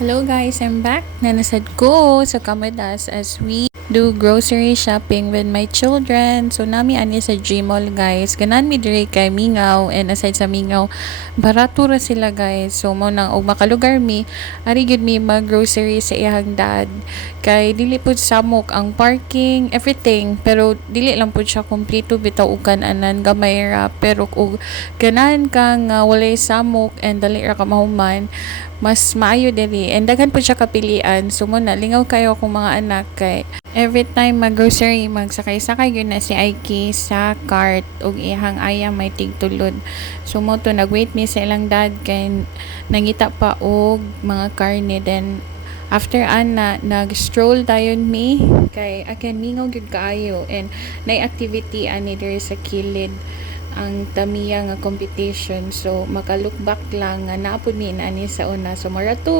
Hello guys, I'm back. Nanasad ko sa Kamadas as we do grocery shopping with my children. So nami ani sa Gmall guys. Ganan mi dire kay Mingaw, and aside sa Mingaw, barato ra sila guys. So mo nang og makalugar mi, ari gud mi mag grocery sa iyang dad. Kay dili pud samok ang parking, everything, pero dili lang pud siya kompleto bitaw ug kan-anan gamay ra, pero og ganan ka nga walay samok and dali ra ka mahuman, mas maayo diri, and daghan po siya kapilian. So mo na lingaw kayo kung mga anak, kay every time mag-grocery magsakay-sakay gyud na si Aiki sa cart ug ihang aya may tigtulod. So mo to nagwait mi sa ilang dad kay nangita pa og mga karne. Then after ana nag-stroll tayon mi kay akin mingaw gyud kaayo, and nay activity ani diri sa kilid ang Tamiya nga competition. So maka-look back lang nga naapod mi ani sa una. So marato